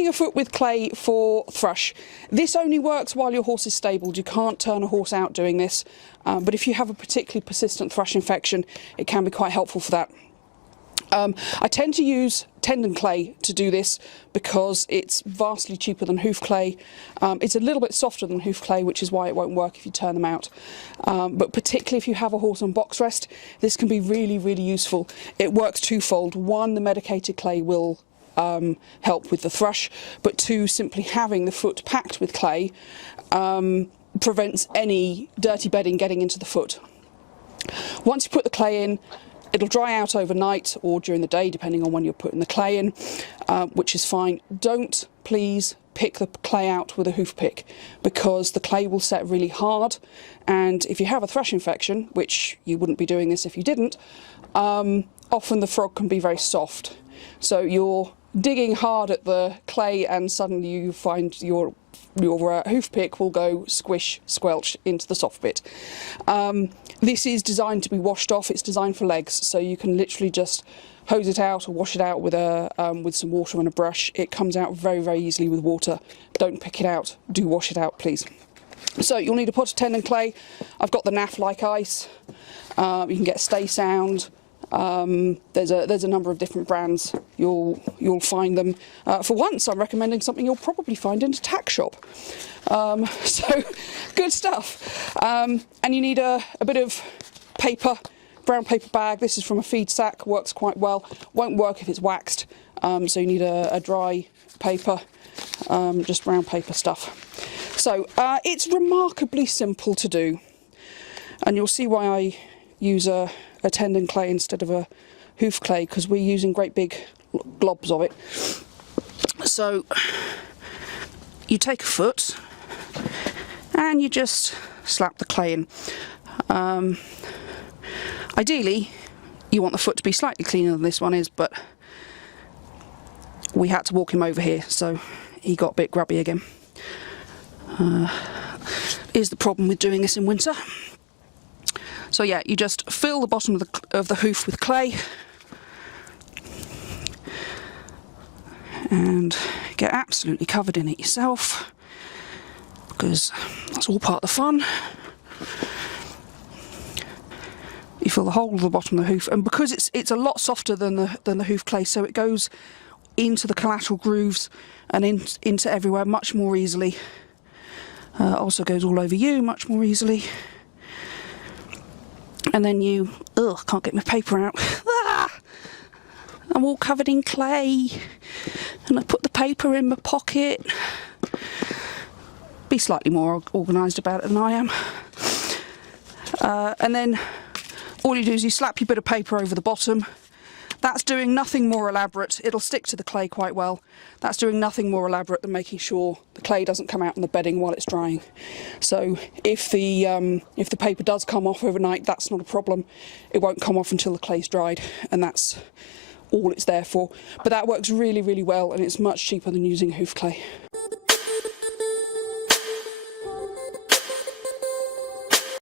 packing a foot with clay for thrush. This only works while your horse is stabled. You can't turn a horse out doing this, but if you have a particularly persistent thrush infection, it can be quite helpful for that. I tend to use tendon clay to do this because it's vastly cheaper than hoof clay. It's a little bit softer than hoof clay, which is why it won't work if you turn them out. But particularly if you have a horse on box rest, this can be really, really useful. It works twofold. One, the medicated clay will help with the thrush, but two, simply having the foot packed with clay prevents any dirty bedding getting into the foot. Once you put the clay in, it'll dry out overnight or during the day, depending on when you're putting the clay in, which is fine. Don't please pick the clay out with a hoof pick, because the clay will set really hard, and if you have a thrush infection, which you wouldn't be doing this if you didn't, often the frog can be very soft. So you're digging hard at the clay and suddenly you find your hoof pick will go squish, squelch into the soft bit. This is designed to be washed off. It's designed for legs, so you can literally just hose it out or wash it out with some water and a brush. It comes out very, very easily with water. Don't pick it out. Do wash it out, please. So you'll need a pot of tendon clay. I've got the naff like ice. You can get Stay Sound. There's a number of different brands. You'll find them. For once, I'm recommending something you'll probably find in a tack shop. So good stuff. And you need a bit of paper, brown paper bag. This is from a feed sack. Works quite well. Won't work if it's waxed. So you need a dry paper, just brown paper stuff. So it's remarkably simple to do, and you'll see why I use a tendon clay instead of a hoof clay, because we're using great big globs of it. So you take a foot and you just slap the clay in. Ideally you want the foot to be slightly cleaner than this one is, but we had to walk him over here, so he got a bit grubby again. Is the problem with doing this in winter. So yeah, you just fill the bottom of the hoof with clay and get absolutely covered in it yourself, because that's all part of the fun. You fill the whole of the bottom of the hoof, and because it's a lot softer than the hoof clay, so it goes into the collateral grooves and into everywhere much more easily. Also goes all over you much more easily. And then you, can't get my paper out. I'm all covered in clay, and I put the paper in my pocket. Be slightly more organised about it than I am. And then all you do is you slap your bit of paper over the bottom. That's doing nothing more elaborate. It'll stick to the clay quite well. That's doing nothing more elaborate than making sure the clay doesn't come out in the bedding while it's drying. So if the paper does come off overnight, that's not a problem. It won't come off until the clay's dried, and that's all it's there for. But that works really, really well, and it's much cheaper than using hoof clay.